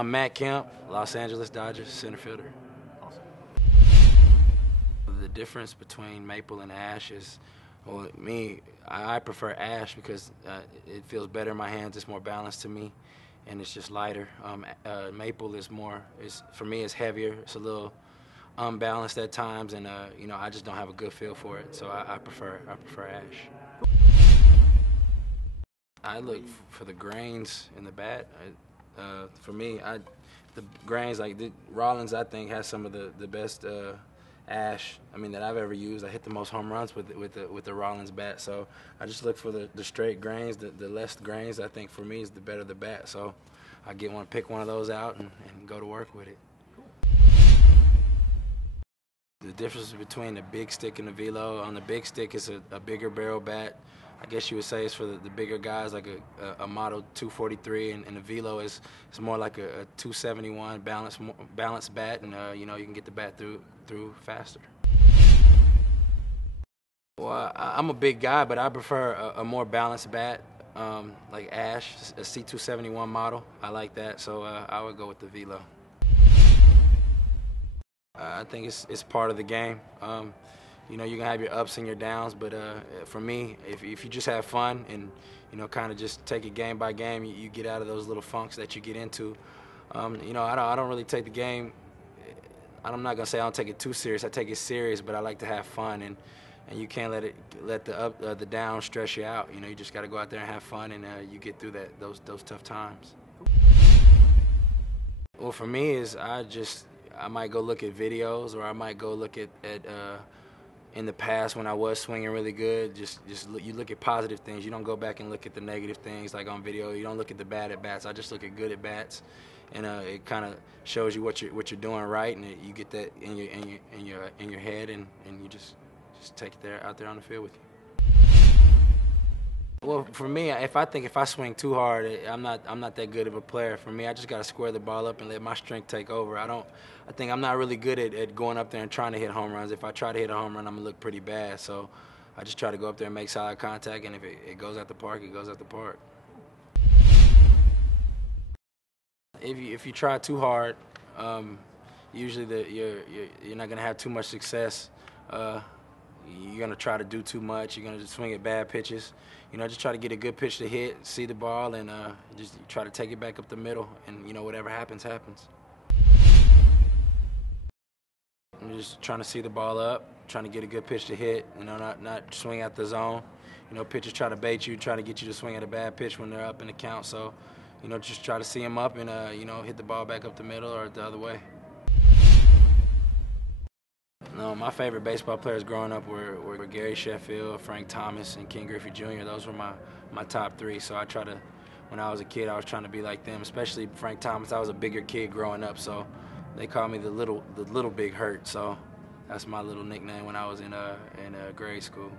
I'm Matt Kemp, Los Angeles Dodgers center fielder. Awesome. The difference between maple and ash is, well, I prefer ash because it feels better in my hands. It's more balanced to me, and it's just lighter. Maple is for me, it's heavier. It's a little unbalanced at times, and I just don't have a good feel for it. So I prefer ash. I look for the grains in the bat. For me, the grains, like Rawlings, I think has some of the best ash that I've ever used. I hit the most home runs with the Rawlings bat. So I just look for the straight grains. The less grains, I think for me, is the better the bat. So I pick one of those out and go to work with it. The difference between the big stick and the Vlow, on the big stick is a bigger barrel bat. I guess you would say it's for the bigger guys, like a model 243, and the Vlow is more like a 271 balanced bat, and you can get the bat through faster. Well, I'm a big guy, but I prefer a more balanced bat, like ash, a C271 model. I like that, so I would go with the Vlow. I think it's part of the game. You can have your ups and your downs, but for me, if you just have fun and kind of just take it game by game, you get out of those little funks that you get into. I don't really take the game. I'm not gonna say I don't take it too serious. I take it serious, but I like to have fun, and you can't let the down stress you out. You just got to go out there and have fun, and you get through those tough times. Well, for me is I might go look at videos, or I might go look at in the past when I was swinging really good. You look at positive things. You don't go back and look at the negative things like on video. You don't look at the bad at bats. I just look at good at bats, and it kind of shows you what you're doing right, and you get that in your head, and you just take it out there on the field with you. Well, for me, if I swing too hard, I'm not that good of a player. For me, I just got to square the ball up and let my strength take over. I think I'm not really good at going up there and trying to hit home runs. If I try to hit a home run, I'm gonna look pretty bad. So I just try to go up there and make solid contact, and if it goes out the park, it goes out the park. If you try too hard, usually you're not gonna have too much success. You're going to try to do too much. You're going to swing at bad pitches. Just try to get a good pitch to hit, see the ball, and just try to take it back up the middle, and, whatever happens, happens. I'm just trying to see the ball up, trying to get a good pitch to hit, not swing out the zone. Pitchers try to bait you, try to get you to swing at a bad pitch when they're up in the count. So, just try to see them up and, hit the ball back up the middle or the other way. No, my favorite baseball players growing up were Gary Sheffield, Frank Thomas, and Ken Griffey Jr. Those were my top three. So when I was a kid, I was trying to be like them, especially Frank Thomas. I was a bigger kid growing up, so they called me the little big hurt. So that's my little nickname when I was in grade school.